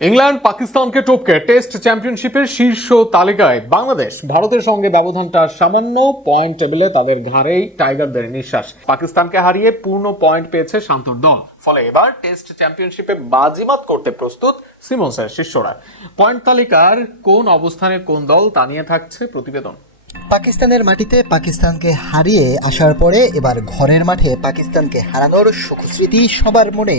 England পাকিস্তানকে টপকে test চ্যাম্পিয়নশিপের শীর্ষ তালিকায় বাংলাদেশ। ভারতের সঙ্গে ব্যবধানটা সামান্য, পয়েন্ট টেবিলে তাদের ঘাড়েই টাইগারদের নিঃশ্বাস। পাকিস্তানকে হারিয়ে পূর্ণ পয়েন্ট পেয়েছে শান্তর দল, ফলে এবার টেস্ট চ্যাম্পিয়নশিপে বাজিমাত করতে প্রস্তুত সিমন্সের শিষ্যরা। পয়েন্ট তালিকার কোন অবস্থানে কোন দল তা নিয়ে থাকছে প্রতিবেদন। পাকিস্তানের মাটিতে পাকিস্তানকে হারিয়ে আসার পরে এবার ঘরের মাঠে পাকিস্তানকে হারানোর সুখস্মৃতি সবার মনে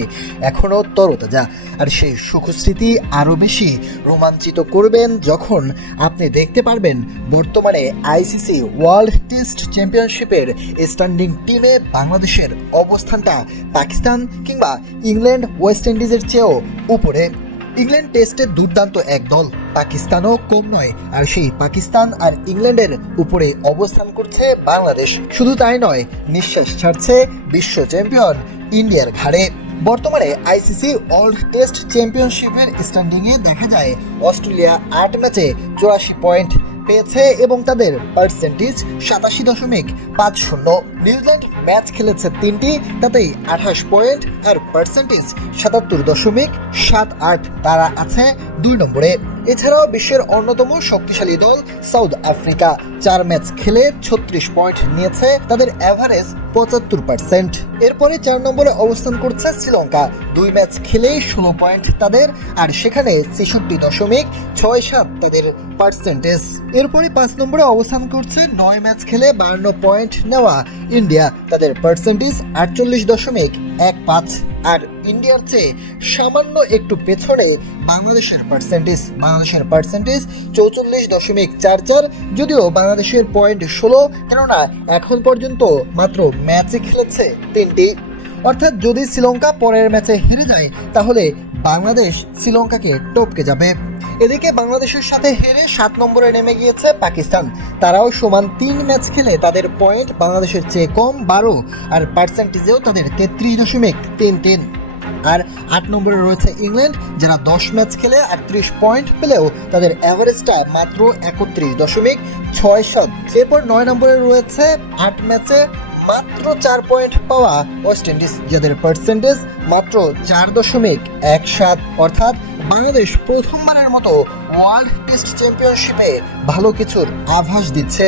এখনও তরতাজা। আর সেই সুখস্মৃতি আরও বেশি রোমাঞ্চিত করবেন যখন আপনি দেখতে পারবেন বর্তমানে আইসিসি ওয়ার্ল্ড টেস্ট চ্যাম্পিয়নশিপের স্ট্যান্ডিং টিমে বাংলাদেশের অবস্থানটা পাকিস্তান কিংবা ইংল্যান্ড ওয়েস্ট ইন্ডিজের চেয়েও উপরে। ইংল্যান্ড টেস্টে দুর্দান্ত এক দল, পাকিস্তানও কম নয়। আর সেই পাকিস্তান আর ইংল্যান্ডের উপরে অবস্থান করছে বাংলাদেশ। শুধু তাই নয়, নিঃশ্বাস ছাড়ছে বিশ্ব চ্যাম্পিয়ন ইন্ডিয়ার ঘাড়ে। বর্তমানে আইসিসি ওয়ার্ল্ড টেস্ট চ্যাম্পিয়নশিপের স্ট্যান্ডিংয়ে দেখা যায় অস্ট্রেলিয়া 8 ম্যাচে 84 পয়েন্ট পেয়েছে এবং তাদের পার্সেন্টেজ 87.50। নিউজিল্যান্ড ম্যাচ খেলেছে 3টি, তাতেই 28 পয়েন্ট আর পার্সেন্টেজ 77.78। তারা আছে 2 নম্বরে। এছাড়াও বিশ্বের অন্যতম শক্তিশালী দল সাউথ আফ্রিকা 4 ম্যাচ খেলে 36 পয়েন্ট নিয়েছে, তাদের অ্যাভারেজ 75%। এরপরে 4 নম্বরে অবস্থান করছে শ্রীলঙ্কা, 2 ম্যাচ খেলেই 16 পয়েন্ট তাদের, আর সেখানে 66.67 তাদের পার্সেন্টেজ। এরপরে 5 নম্বরে অবস্থান করছে 9 ম্যাচ খেলে 52 পয়েন্ট নেওয়া ইন্ডিয়া, তাদের পার্সেন্টেজ 48.15। আর ইন্ডিয়ার চেয়ে সামান্য একটু পেছনে বাংলাদেশের পার্সেন্টেজ 44.44। যদিও বাংলাদেশের পয়েন্ট 16, কেননা এখন পর্যন্ত মাত্র ম্যাচে খেলেছে 3টি। অর্থাৎ যদি শ্রীলঙ্কা পরের ম্যাচে হেরে যায় তাহলে বাংলাদেশ শ্রীলঙ্কাকে টপকে যাবে। এদিকে বাংলাদেশের সাথে হেরে 7 নম্বরে নেমে গিয়েছে পাকিস্তান। তারাও সমান 3 ম্যাচ খেলে তাদের পয়েন্ট বাংলাদেশের চেয়ে কম 12, আর পার্সেন্টেজেও তাদের 33.33। আর 8 নম্বরে রয়েছে ইংল্যান্ড, যারা 10 ম্যাচ খেলে 38 পয়েন্ট পেলেও তাদের অ্যাভারেজটা মাত্র 31.67। এরপর 9 নম্বরে রয়েছে 8 ম্যাচে মাত্র 4 পয়েন্ট পাওয়া ওয়েস্ট ইন্ডিজ, যাদের পার্সেন্টেজ মাত্র 4.17। অর্থাৎ বাংলাদেশ প্রথমবারের মতো ওয়ার্ল্ড টেস্ট চ্যাম্পিয়নশিপে ভালো কিছুর আভাস দিচ্ছে।